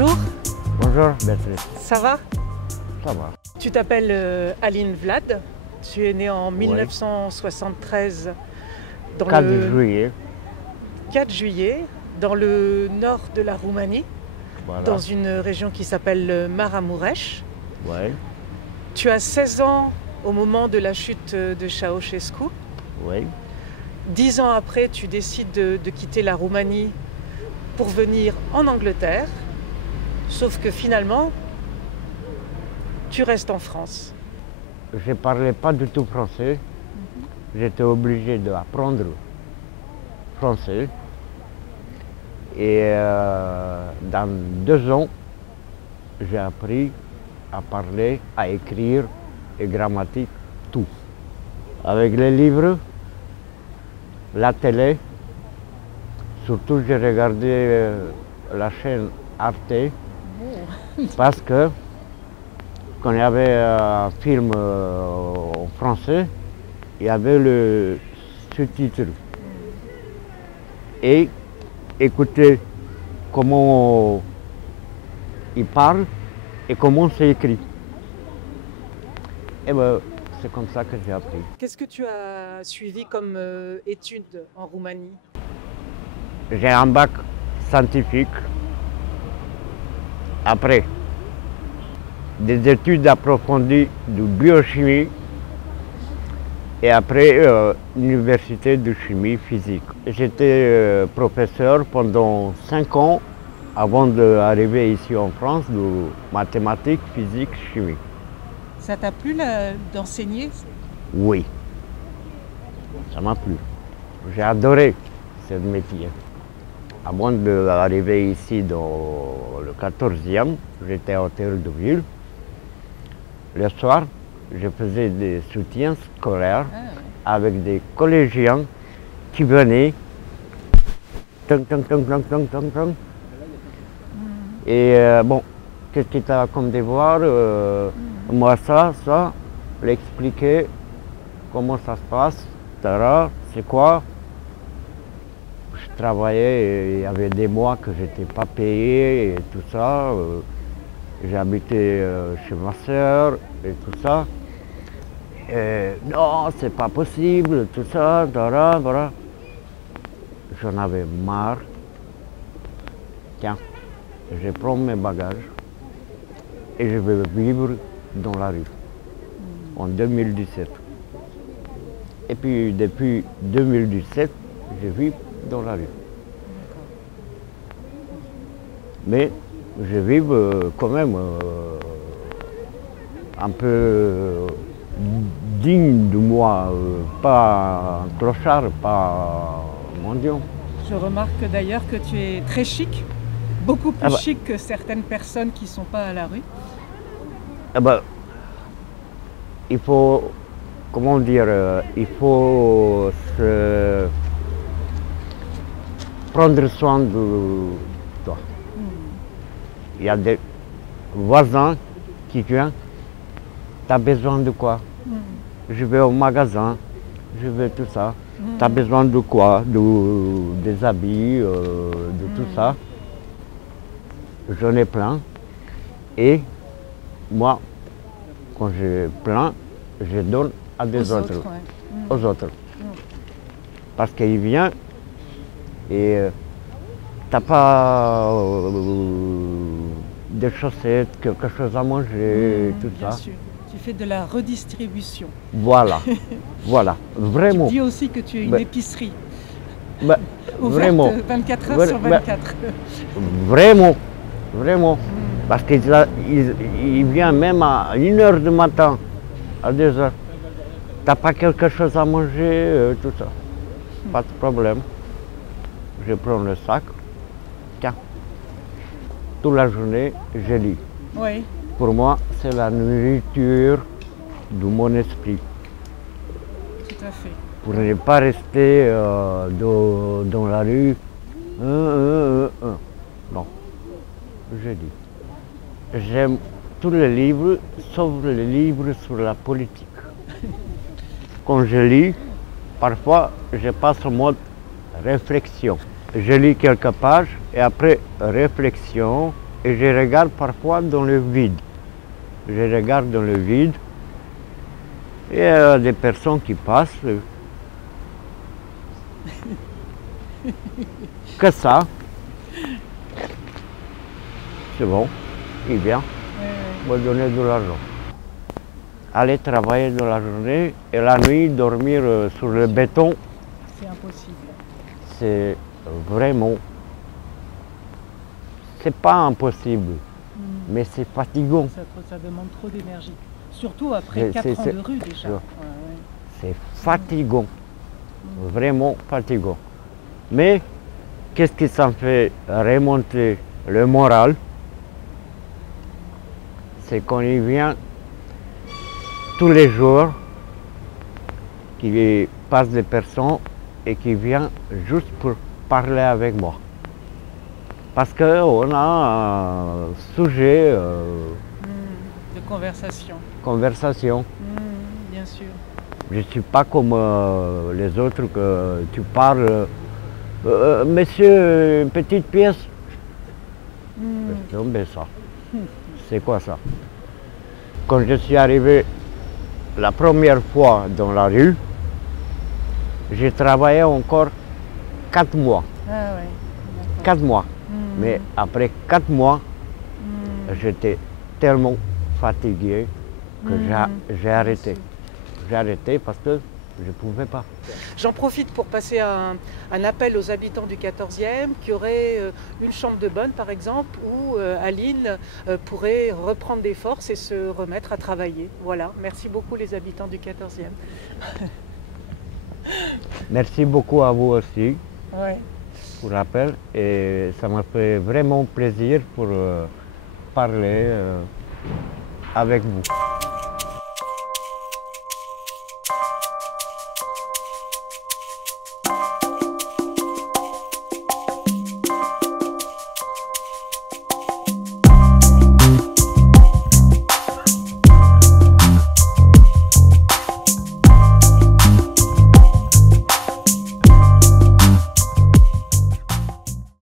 Bonjour. Bonjour Béatrice. Ça va? Ça va. Tu t'appelles Aline Vlad. Tu es née en 1973 dans 4 le juillet. 4 juillet dans le nord de la Roumanie, Voilà. dans une région qui s'appelle Maramureș. Oui, Tu as 16 ans au moment de la chute de Ceausescu. oui. 10 ans après, tu décides de quitter la Roumanie pour venir en Angleterre. Sauf que finalement, tu restes en France. Je ne parlais pas du tout français. J'étais obligé d'apprendre français. Et dans 2 ans, j'ai appris à parler, à écrire et grammatique, tout. Avec les livres, la télé, surtout j'ai regardé la chaîne Arte parce que quand il y avait un film en français, il y avait le sous-titre. Et écouter comment il parle et comment c'est écrit. Et ben, c'est comme ça que j'ai appris. Qu'est-ce que tu as suivi comme études en Roumanie? J'ai un bac scientifique. Après, des études approfondies de biochimie. Et après, l'université de chimie physique. J'étais professeur pendant 5 ans avant d'arriver ici en France de mathématiques, physique, chimie. Ça t'a plu d'enseigner? Oui, ça m'a plu. J'ai adoré ce métier. Avant d'arriver ici dans le 14e, j'étais à hôtel de ville. Le soir, je faisais des soutiens scolaires avec des collégiens qui venaient. Tong, tong, tong, tong, tong, tong, tong. Et bon, qu'est-ce que tu as comme devoir? Moi, ça, l'expliquer, comment ça se passe, c'est quoi. Je travaillais, et il y avait des mois que je n'étais pas payé et tout ça. J'habitais chez ma soeur et tout ça. Non, c'est pas possible, tout ça, voilà. J'en avais marre. Tiens, je prends mes bagages et je vais vivre dans la rue en 2017. Et puis depuis 2017, je vis dans la rue. Mais je vis quand même un peu digne de moi, pas un clochard, pas mendiant. Je remarque d'ailleurs que tu es très chic, beaucoup plus Ah bah. chic que certaines personnes qui ne sont pas à la rue. Eh ben, il faut, comment dire, il faut se prendre soin de toi. Il y a des voisins qui viennent, tu as besoin de quoi? Je vais au magasin, je vais tout ça. Tu as besoin de quoi? Des habits, de tout ça. J'en ai plein. Et moi, quand j'ai plein, je donne à des autres. Aux autres. Parce qu'il vient et tu n'as pas des chaussettes, quelque chose à manger, tout Bien ça. sûr. Tu fais de la redistribution. Voilà, voilà, vraiment. Tu dis aussi que tu es une Ben, épicerie. Ben, Ouverte vraiment. 24 heures sur 24. Vraiment. Parce qu'il vient même à 1h du matin, à 2h. T'as pas quelque chose à manger, tout ça. Pas de problème. Je prends le sac. Tiens. Toute la journée, je lis. Oui. Pour moi, c'est la nourriture de mon esprit. Tout à fait. Pour ne pas rester dans la rue. Non, je lis. J'aime tous les livres, sauf les livres sur la politique. Quand je lis, parfois, je passe en mode réflexion. Je lis quelques pages et après réflexion, et je regarde parfois dans le vide. Je regarde dans le vide et il y a des personnes qui passent. Que ça, c'est bon, il vient me donner de l'argent. Aller travailler dans la journée et la nuit dormir sur le béton, C'est impossible. c'est vraiment, c'est pas impossible, mais c'est fatigant. Ça demande trop d'énergie. Surtout après 4 ans de rue déjà. Ouais. C'est fatigant, vraiment fatigant. Mais qu'est-ce qui s'en fait remonter le moral? C'est qu'on y vient tous les jours, qui passe des personnes et qui vient juste pour parler avec moi. Parce qu'on a un sujet de conversation. Conversation. Bien sûr. Je ne suis pas comme les autres que tu parles. Monsieur, une petite pièce. Non, mais ça. C'est quoi ça? Quand je suis arrivé la première fois dans la rue, j'ai travaillé encore 4 mois. Ah ouais. 4 mois. Mais après 4 mois, j'étais tellement fatigué que j'ai arrêté. J'ai arrêté parce que je ne pouvais pas. J'en profite pour passer un appel aux habitants du 14e qui auraient une chambre de bonne par exemple où Aline pourrait reprendre des forces et se remettre à travailler. Voilà, merci beaucoup les habitants du 14e. Merci beaucoup à vous aussi Ouais. pour l'appel et ça m'a fait vraiment plaisir pour parler avec vous.